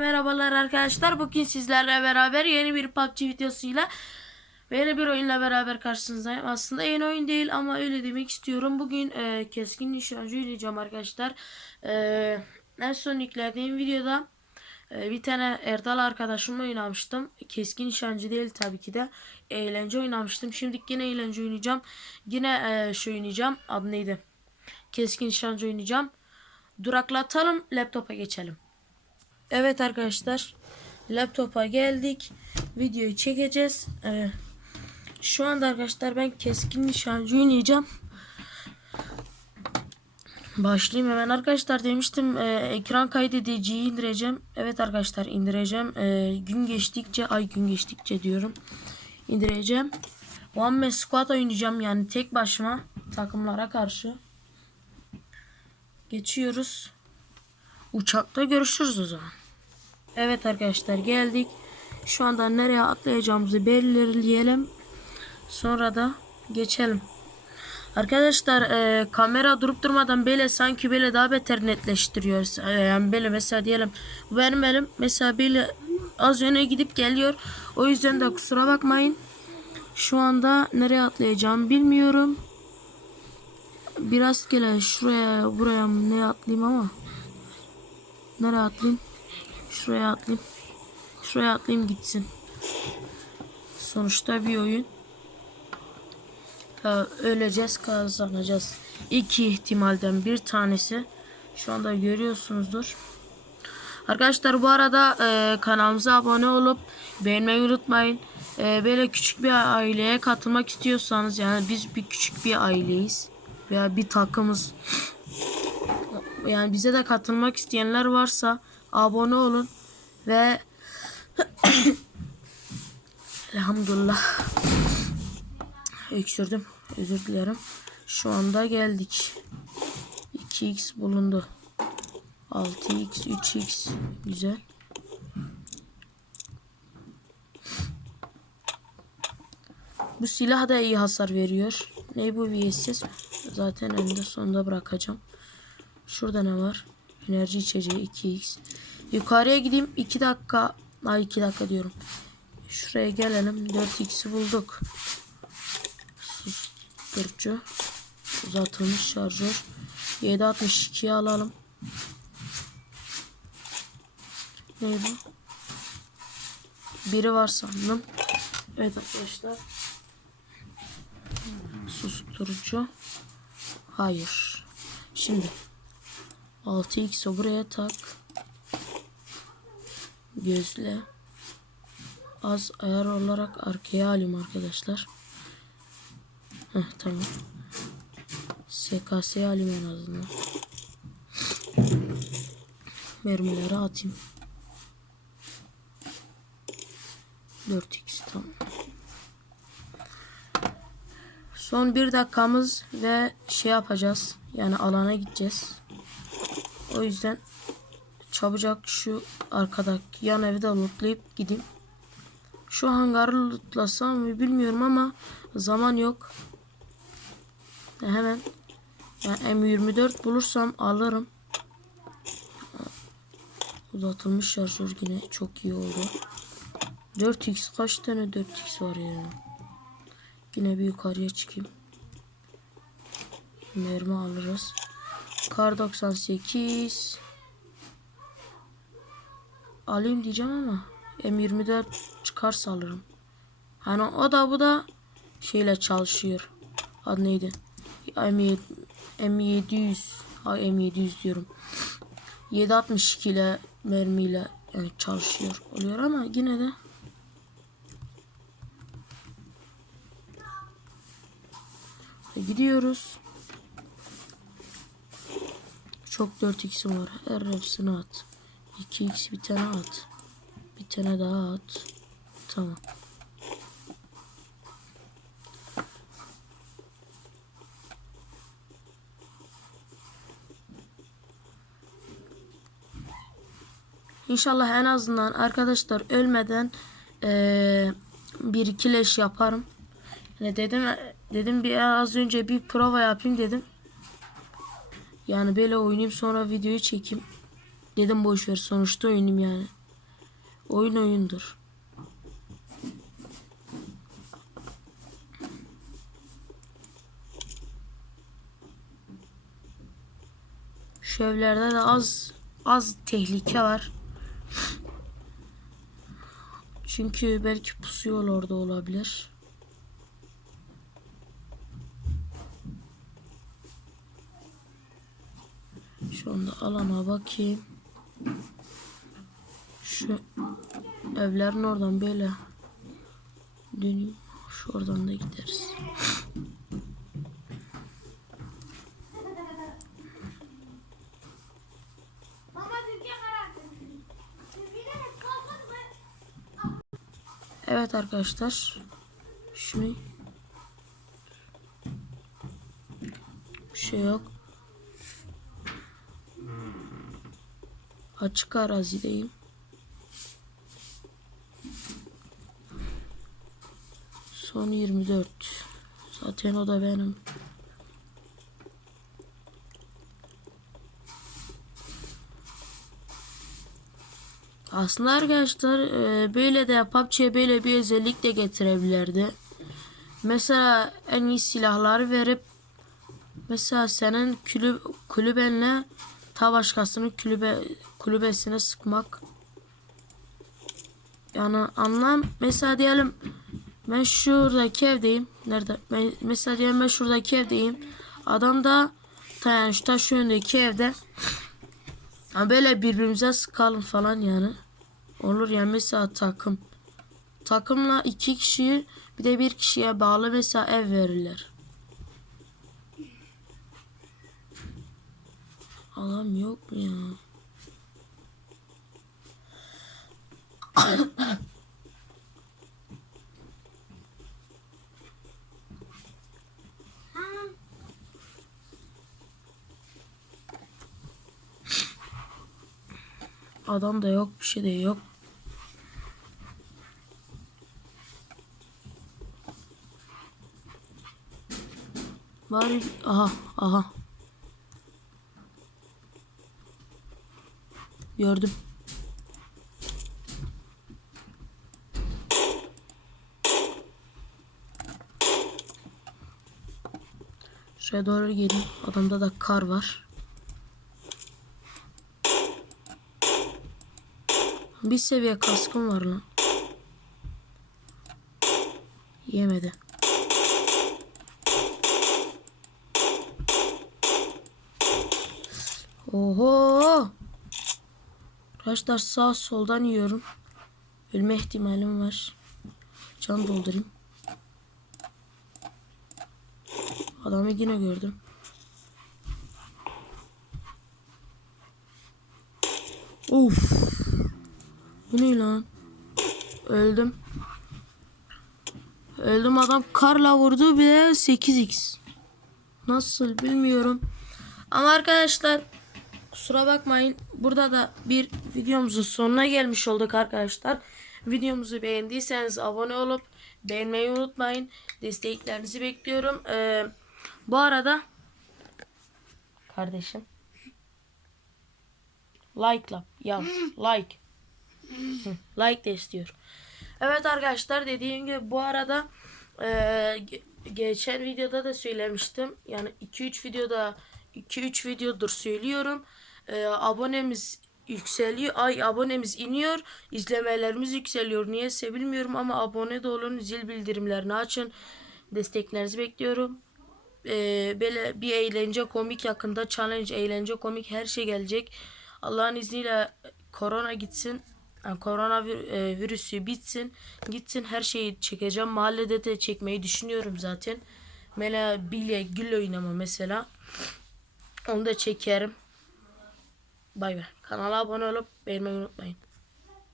merhabalar arkadaşlar. Bugün sizlerle beraber yeni bir PUBG videosuyla yeni bir oyunla beraber karşınızdayım. Aslında yeni oyun değil ama öyle demek istiyorum. Bugün e, keskin nişancı oynayacağım arkadaşlar. E, en son yüklediğim videoda e, bir tane Erdal arkadaşımla oynamıştım. Keskin nişancı değil tabii ki de. Eğlence oynamıştım. Şimdi yine eğlence oynayacağım. Yine e, şey oynayacağım. Adı neydi? Keskin nişancı oynayacağım. Duraklatalım. Laptopa geçelim. Evet arkadaşlar. Laptopa geldik. Videoyu çekeceğiz. Ee, şu anda arkadaşlar ben keskin nişancı oynayacağım. Başlayayım hemen arkadaşlar demiştim e, ekran kaydediciyi indireceğim. Evet arkadaşlar indireceğim. E, gün geçtikçe ay gün geçtikçe diyorum. indireceğim. One man squad oynayacağım yani tek başıma takımlara karşı. Geçiyoruz. Uçakta görüşürüz o zaman. Evet arkadaşlar geldik. Şu anda nereye atlayacağımızı belirleyelim. Sonra da geçelim. Arkadaşlar e, kamera durup durmadan böyle sanki böyle daha beter netleştiriyoruz. E, yani böyle mesela diyelim benim elim mesela böyle az öne gidip geliyor. O yüzden de kusura bakmayın. Şu anda nereye atlayacağımı bilmiyorum. Biraz gele şuraya buraya ne atlayayım ama. Nereye atlayayım? Şuraya atlayayım. Şuraya atlayayım gitsin. Sonuçta bir oyun. Ya, öleceğiz kazanacağız. İki ihtimalden bir tanesi. Şu anda görüyorsunuzdur. Arkadaşlar bu arada e, kanalımıza abone olup beğenmeyi unutmayın. E, böyle küçük bir aileye katılmak istiyorsanız yani biz bir küçük bir aileyiz. Veya bir takımız. Yani bize de katılmak isteyenler varsa abone olun. Ve elhamdülillah. Öksürdüm. Özür dilerim. Şu anda geldik. 2x bulundu. 6x 3x güzel. Bu silah da iyi hasar veriyor. Ne bu VSS zaten önünde sonunda bırakacağım. Şurada ne var enerji içeceği 2x Yukarıya gideyim 2 dakika. Ay 2 dakika diyorum. Şuraya gelelim. 4x'i bulduk. Susturucu. Uzatılmış şarjör. 7.62'yi alalım. Ne bu? Biri var sandım. Evet arkadaşlar. Susturucu. Hayır. Şimdi 6x'i buraya tak gözle az ayar olarak arkaya alayım arkadaşlar. Heh, tamam. SKS'ye alayım en azından. Mermileri atayım. 4x tamam. Son bir dakikamız ve şey yapacağız. Yani alana gideceğiz. O yüzden çabucak şu arkadaki yan evi de lootlayıp gideyim. Şu hangarı lootlasam mı bilmiyorum ama zaman yok. Hemen yani M24 bulursam alırım. Uzatılmış şarjör yine çok iyi oldu. 4x kaç tane 4x var ya. Yine bir yukarıya çıkayım. Mermi alırız. Kar 98 alayım diyeceğim ama M24 çıkarsa alırım. Hani o da bu da şeyle çalışıyor. Adı neydi? M7, M700 Ay M700 diyorum. 762 ile mermiyle yani çalışıyor oluyor ama yine de gidiyoruz. Çok 4x'im var. Her hepsini at. 2x bir tane at. Bir tane daha at. Tamam. İnşallah en azından arkadaşlar ölmeden ee, bir iki leş yaparım. Yani dedim dedim bir az önce bir prova yapayım dedim. Yani böyle oynayayım sonra videoyu çekeyim. Dedim boş ver sonuçta oynayayım yani. Oyun oyundur. Şu evlerde de az az tehlike var. Çünkü belki pusu yol orada olabilir. Şu anda alana bakayım. Şu evlerin oradan böyle döneyim. Şu oradan da gideriz. Evet arkadaşlar. Şunu bir şey yok. Açık arazideyim. Son 24. Zaten o da benim. Aslında arkadaşlar e, böyle de PUBG'ye böyle bir özellik de getirebilirdi. Mesela en iyi silahları verip mesela senin kulüp, kulübenle ta başkasının kulübe, kulübesine sıkmak. Yani anlam mesela diyelim ben şuradaki evdeyim. Nerede? Mesela diyelim ben şuradaki evdeyim. Adam da yani şu taş yönündeki evde. Ha böyle birbirimize sıkalım falan yani. Olur yani mesela takım. Takımla iki kişiyi bir de bir kişiye bağlı mesela ev verirler. Adam yok mu ya? Adam da yok bir şey de yok. Bari aha aha. Gördüm. Şuraya doğru gelin. Adamda da kar var. Bir seviye kaskım var lan. Yemedi. Oho. Arkadaşlar sağ soldan yiyorum. Ölme ihtimalim var. Can doldurayım. Adamı yine gördüm. Of. Bu ne lan? Öldüm. Öldüm adam karla vurdu bir de 8x. Nasıl bilmiyorum. Ama arkadaşlar kusura bakmayın. Burada da bir videomuzun sonuna gelmiş olduk arkadaşlar. Videomuzu beğendiyseniz abone olup beğenmeyi unutmayın. Desteklerinizi bekliyorum. Ee, bu arada kardeşim like'la yaz like like de istiyor. Evet arkadaşlar dediğim gibi bu arada e, ge- geçen videoda da söylemiştim. Yani 2-3 videoda 2-3 videodur söylüyorum. E, abonemiz yükseliyor. Ay abonemiz iniyor. izlemelerimiz yükseliyor. Niyeyse bilmiyorum ama abone de olun. Zil bildirimlerini açın. Desteklerinizi bekliyorum. E, böyle bir eğlence komik yakında challenge eğlence komik her şey gelecek. Allah'ın izniyle korona gitsin. Yani korona vir- e, virüsü bitsin. Gitsin her şeyi çekeceğim. Mahallede de çekmeyi düşünüyorum zaten. Mesela bilye gül oynama mesela. Onu da çekerim. Bay bay. Kanala abone olup beğenmeyi unutmayın.